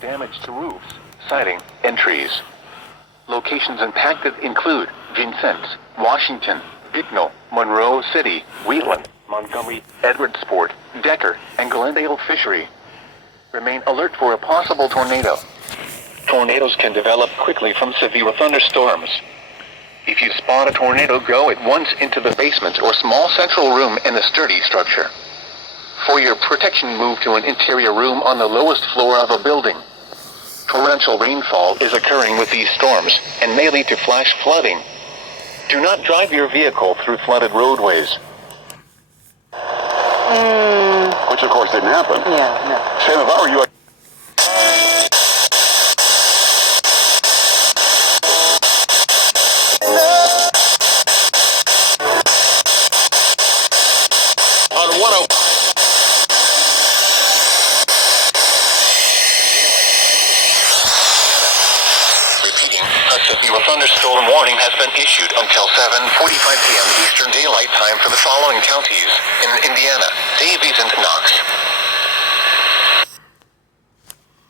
Damage to roofs, siding, and trees. Locations impacted include Vincennes, Washington, Bicknell, Monroe City, Wheatland, Montgomery, Edwardsport, Decker, and Glendale Fishery. Remain alert for a possible tornado. Tornadoes can develop quickly from severe thunderstorms. If you spot a tornado, go at once into the basement or small central room in a sturdy structure. For your protection, move to an interior room on the lowest floor of a building. Torrential rainfall is occurring with these storms and may lead to flash flooding. Do not drive your vehicle through flooded roadways. Which of course didn't happen. Yeah, no. Sam, if I were you, Your thunderstorm warning has been issued until 7:45 p.m. Eastern Daylight Time for the following counties in Indiana: Davis,